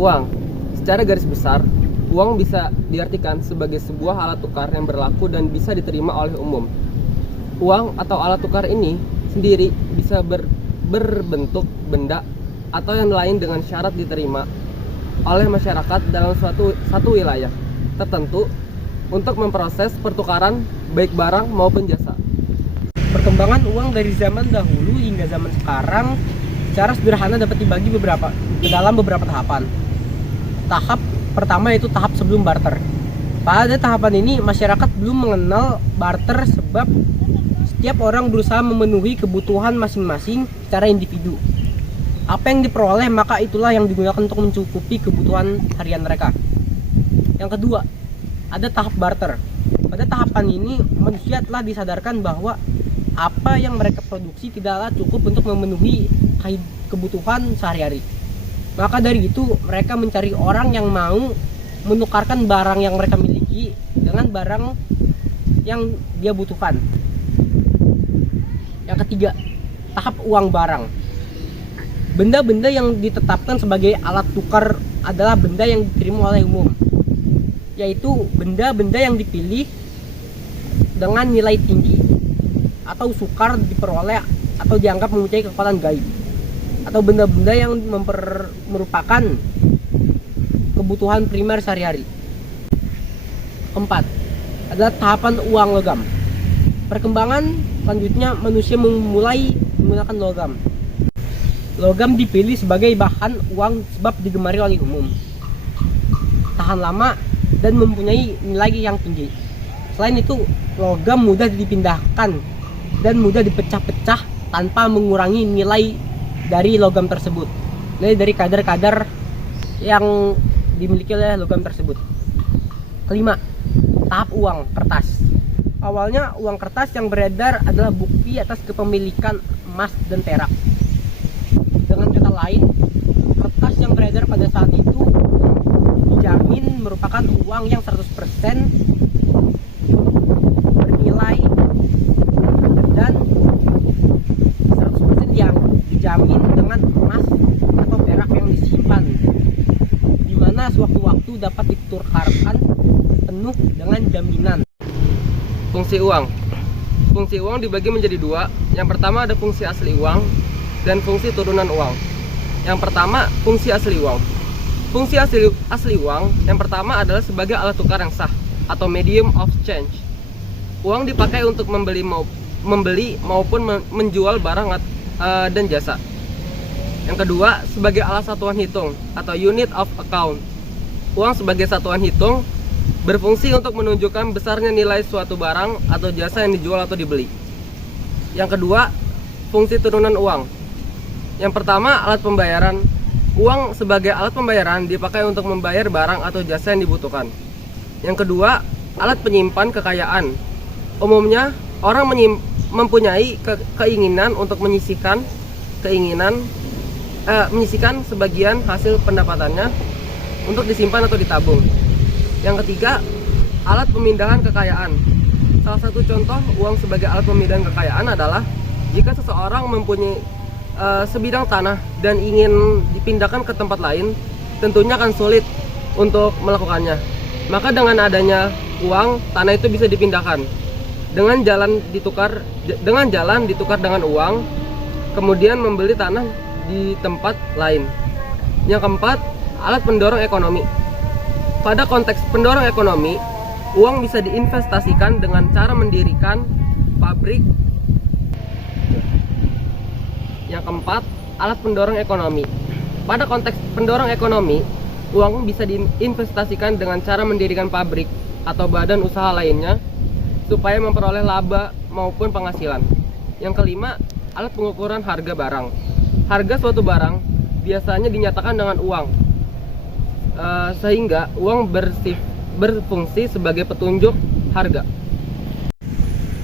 Uang. Secara garis besar, uang bisa diartikan sebagai sebuah alat tukar yang berlaku dan bisa diterima oleh umum. Uang atau alat tukar ini sendiri bisa berbentuk benda atau yang lain dengan syarat diterima oleh masyarakat dalam satu wilayah tertentu untuk memproses pertukaran baik barang maupun jasa. Perkembangan uang dari zaman dahulu hingga zaman sekarang secara sederhana dapat dibagi ke dalam beberapa tahapan. Tahap pertama yaitu tahap sebelum barter. Pada tahapan ini masyarakat belum mengenal barter sebab setiap orang berusaha memenuhi kebutuhan masing-masing secara individu. Apa yang diperoleh maka itulah yang digunakan untuk mencukupi kebutuhan harian mereka. Yang kedua, ada tahap barter. Pada tahapan ini manusia telah disadarkan bahwa apa yang mereka produksi tidaklah cukup untuk memenuhi kebutuhan sehari-hari. Maka dari itu mereka mencari orang yang mau menukarkan barang yang mereka miliki dengan barang yang dia butuhkan. Yang ketiga, tahap uang barang. Benda-benda yang ditetapkan sebagai alat tukar adalah benda yang diterima oleh umum, yaitu benda-benda yang dipilih dengan nilai tinggi atau sukar diperoleh atau dianggap mempunyai kekuatan gaib, atau benda-benda yang merupakan kebutuhan primer sehari-hari. Keempat, adalah tahapan uang logam. Perkembangan selanjutnya manusia mulai menggunakan logam. Logam dipilih sebagai bahan uang sebab digemari oleh umum, tahan lama, dan mempunyai nilai yang tinggi. Selain itu, logam mudah dipindahkan dan mudah dipecah-pecah tanpa mengurangi nilai dari logam tersebut, nilai dari kadar-kadar yang dimiliki oleh logam tersebut. Kelima, tahap uang kertas. Awalnya uang kertas yang beredar adalah bukti atas kepemilikan emas dan perak. Dengan kata lain, kertas yang beredar pada saat itu dijamin merupakan uang yang 100% bernilai dan 100% yang dijamin dengan emas atau perak yang disimpan, di mana sewaktu-waktu dapat ditukarkan penuh dengan jaminan. Fungsi uang. Fungsi uang dibagi menjadi dua. Yang pertama ada fungsi asli uang dan fungsi turunan uang. Yang pertama, fungsi asli uang. Fungsi asli uang yang pertama adalah sebagai alat tukar yang sah atau medium of change. Uang dipakai untuk membeli maupun menjual barang dan jasa. Yang kedua, sebagai alat satuan hitung atau unit of account. Uang sebagai satuan hitung berfungsi untuk menunjukkan besarnya nilai suatu barang atau jasa yang dijual atau dibeli. Yang kedua, fungsi turunan uang. Yang pertama, alat pembayaran. Uang sebagai alat pembayaran dipakai untuk membayar barang atau jasa yang dibutuhkan. Yang kedua, alat penyimpan kekayaan. Umumnya, orang mempunyai keinginan untuk menyisihkan sebagian hasil pendapatannya untuk disimpan atau ditabung. Yang ketiga, alat pemindahan kekayaan. Salah satu contoh uang sebagai alat pemindahan kekayaan adalah jika seseorang mempunyai sebidang tanah dan ingin dipindahkan ke tempat lain, tentunya akan sulit untuk melakukannya. Maka dengan adanya uang, tanah itu bisa dipindahkan dengan jalan ditukar dengan uang, kemudian membeli tanah di tempat lain. Yang keempat, alat pendorong ekonomi. Pada konteks pendorong ekonomi, uang bisa diinvestasikan dengan cara mendirikan pabrik. Yang keempat, alat pendorong ekonomi. Pada konteks pendorong ekonomi, uang bisa diinvestasikan dengan cara mendirikan pabrik atau badan usaha lainnya supaya memperoleh laba maupun penghasilan. Yang kelima, alat pengukuran harga barang. Harga suatu barang biasanya dinyatakan dengan uang, sehingga uang berfungsi sebagai petunjuk harga.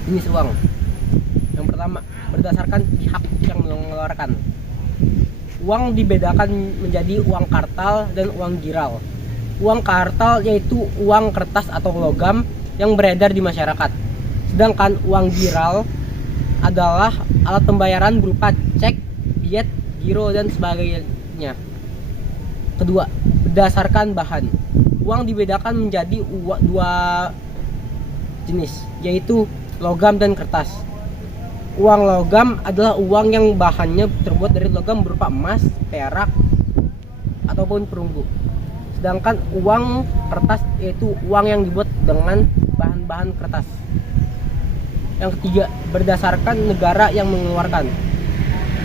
Jenis uang. Yang pertama, berdasarkan pihak yang mengeluarkan. Uang dibedakan menjadi uang kartal dan uang giral. Uang kartal yaitu uang kertas atau logam yang beredar di masyarakat. Sedangkan uang giral adalah alat pembayaran berupa cek, diet, giro, dan sebagainya. Kedua, berdasarkan bahan. Uang dibedakan menjadi dua jenis, yaitu logam dan kertas. Uang logam adalah uang yang bahannya terbuat dari logam berupa emas, perak, ataupun perunggu. Sedangkan uang kertas yaitu uang yang dibuat dengan bahan-bahan kertas. Yang ketiga, berdasarkan negara yang mengeluarkan.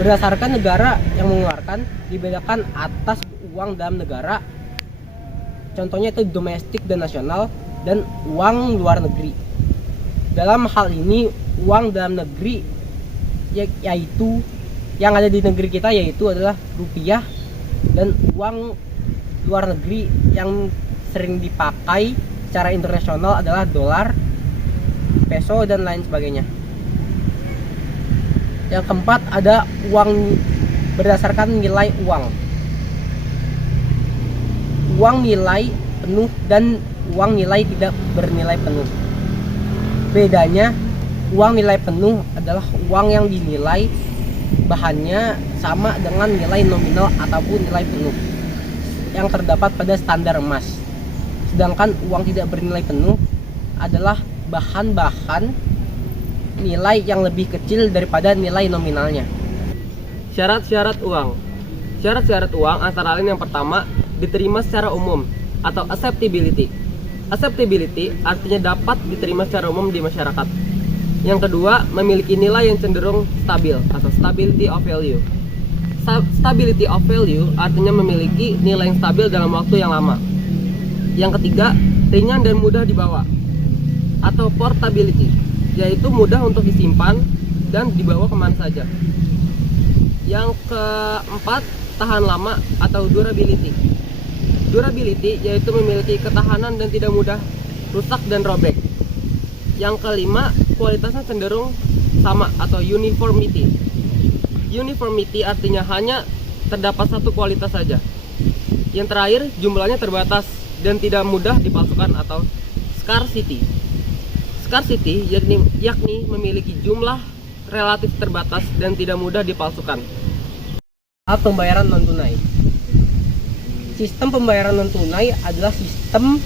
Berdasarkan negara yang mengeluarkan, dibedakan atas uang dalam negara. Contohnya itu domestik dan nasional, dan uang luar negeri. Dalam hal ini, uang dalam negeri yaitu yang ada di negeri kita yaitu adalah rupiah, dan uang luar negeri yang sering dipakai secara internasional adalah dolar, peso, dan lain sebagainya. Yang keempat, ada uang berdasarkan nilai uang. Uang nilai penuh dan uang nilai tidak bernilai penuh. Bedanya, uang nilai penuh adalah uang yang dinilai bahannya sama dengan nilai nominal ataupun nilai penuh yang terdapat pada standar emas. Sedangkan uang tidak bernilai penuh adalah bahan-bahan nilai yang lebih kecil daripada nilai nominalnya. Syarat-syarat uang. Syarat-syarat uang antara lain yang pertama, diterima secara umum atau acceptability. Acceptability artinya dapat diterima secara umum di masyarakat. Yang kedua, memiliki nilai yang cenderung stabil atau stability of value. Stability of value artinya memiliki nilai yang stabil dalam waktu yang lama. Yang ketiga, ringan dan mudah dibawa atau portability, yaitu mudah untuk disimpan dan dibawa kemana saja. Yang keempat, tahan lama atau durability. Durability yaitu memiliki ketahanan dan tidak mudah rusak dan robek. Yang kelima, kualitasnya cenderung sama atau uniformity. Uniformity artinya hanya terdapat satu kualitas saja. Yang terakhir, jumlahnya terbatas dan tidak mudah dipalsukan atau scarcity. Scarcity yakni memiliki jumlah relatif terbatas dan tidak mudah dipalsukan. Alat pembayaran non tunai. Sistem pembayaran non tunai adalah sistem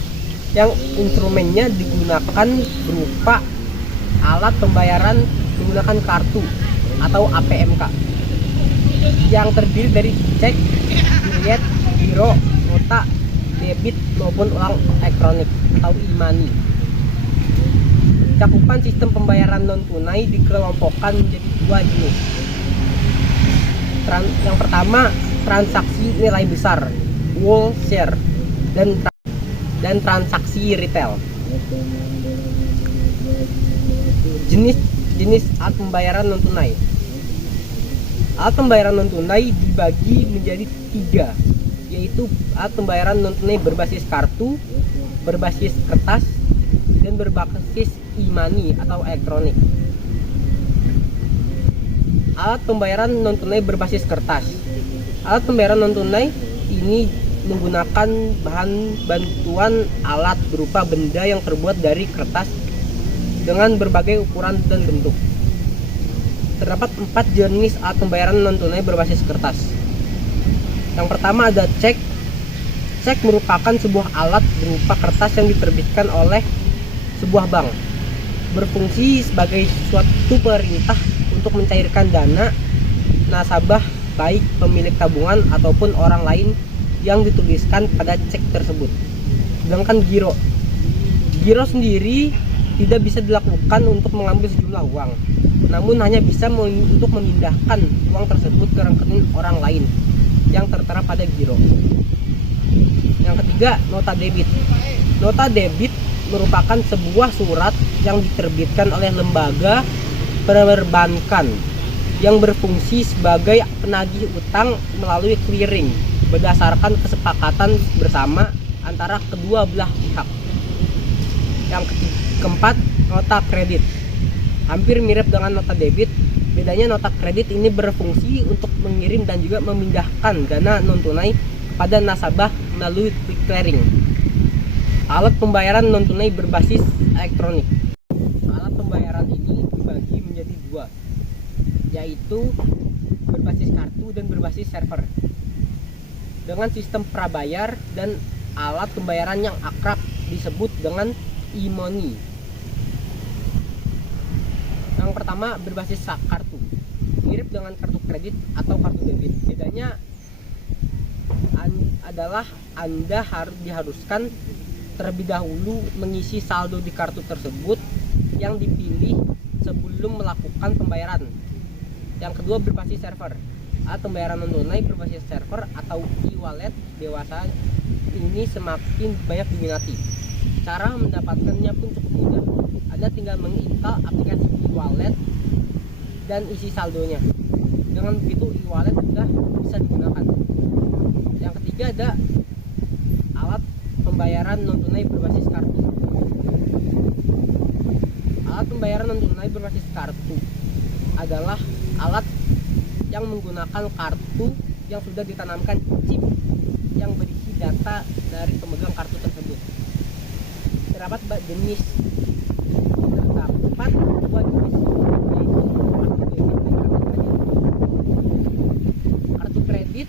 yang instrumennya digunakan berupa alat pembayaran menggunakan kartu atau APMK yang terdiri dari cek, bilet, giro, nota, debit maupun uang elektronik atau e-money. Cakupan sistem pembayaran non tunai dikelompokkan menjadi dua jenis. Yang pertama, transaksi nilai besar wholesale dan transaksi retail. Jenis alat pembayaran non tunai. Alat pembayaran non tunai dibagi menjadi 3, yaitu alat pembayaran non tunai berbasis kartu, berbasis kertas, dan berbasis e-money atau elektronik. Alat pembayaran non tunai berbasis kertas. Alat pembayaran non tunai ini menggunakan bahan bantuan alat berupa benda yang terbuat dari kertas dengan berbagai ukuran dan bentuk. Terdapat 4 jenis alat pembayaran non tunai berbasis kertas. Yang pertama ada cek. Cek merupakan sebuah alat berupa kertas yang diterbitkan oleh sebuah bank, berfungsi sebagai suatu perintah untuk mencairkan dana nasabah, baik pemilik tabungan ataupun orang lain yang dituliskan pada cek tersebut. Sedangkan giro sendiri tidak bisa dilakukan untuk mengambil sejumlah uang, namun hanya bisa untuk memindahkan uang tersebut ke rekening orang lain yang tertera pada giro. Yang ketiga, nota debit. Nota debit merupakan sebuah surat yang diterbitkan oleh lembaga perbankan yang berfungsi sebagai penagih utang melalui clearing berdasarkan kesepakatan bersama antara kedua belah pihak. Yang keempat, nota kredit. Hampir mirip dengan nota debit, bedanya nota kredit ini berfungsi untuk mengirim dan juga memindahkan dana non tunai kepada nasabah melalui clearing. Alat pembayaran non tunai berbasis elektronik. Alat pembayaran ini dibagi menjadi 2, yaitu berbasis kartu dan berbasis server. dengan sistem prabayar dan alat pembayaran yang akrab disebut dengan e-money. Yang pertama berbasis kartu, mirip dengan kartu kredit atau kartu debit. Bedanya adalah Anda harus diharuskan terlebih dahulu mengisi saldo di kartu tersebut yang dipilih sebelum melakukan pembayaran. Yang kedua berbasis server. Alat pembayaran non tunai berbasis server atau e-wallet dewasa ini semakin banyak diminati. Cara mendapatkannya pun cukup mudah. Anda tinggal menginstal aplikasi e-wallet dan isi saldonya. Dengan begitu e-wallet sudah bisa digunakan. Yang ketiga ada alat pembayaran non tunai berbasis kartu. Alat pembayaran non tunai berbasis kartu adalah alat yang menggunakan kartu yang sudah ditanamkan chip yang berisi data dari pemegang kartu tersebut. Terdapat jenis terdapat dua jenis, yaitu kartu debit dan kartu kredit. Kartu kredit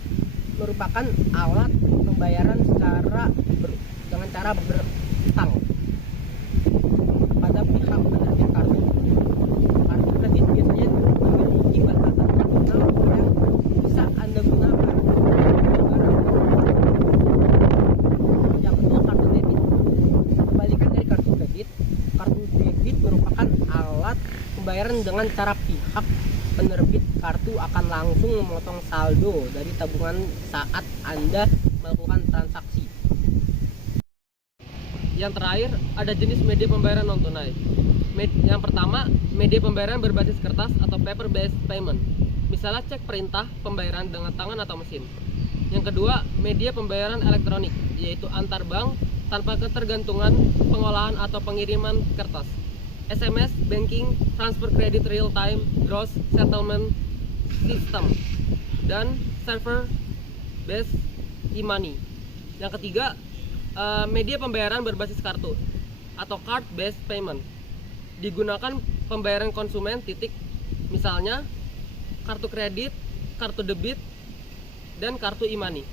merupakan alat pembayaran dengan cara berutang pada pihak penerbit kartu. Kartu kredit biasanya memiliki batasan nominal yang bisa Anda gunakan. Yang kedua kartu debit. Kebalikan dari kartu kredit merupakan alat pembayaran dengan cara pihak penerbit kartu akan langsung memotong saldo dari tabungan saat Anda melakukan transaksi. Yang terakhir, ada jenis media pembayaran non tunai. Yang pertama, media pembayaran berbasis kertas atau paper based payment. Misalnya cek perintah pembayaran dengan tangan atau mesin. Yang kedua, media pembayaran elektronik, yaitu antar bank tanpa ketergantungan pengolahan atau pengiriman kertas. SMS, banking, transfer kredit real time, gross settlement system, dan server based e-money. Yang ketiga, media pembayaran berbasis kartu atau card based payment. Digunakan pembayaran konsumen titik, misalnya kartu kredit, kartu debit, dan kartu e-money.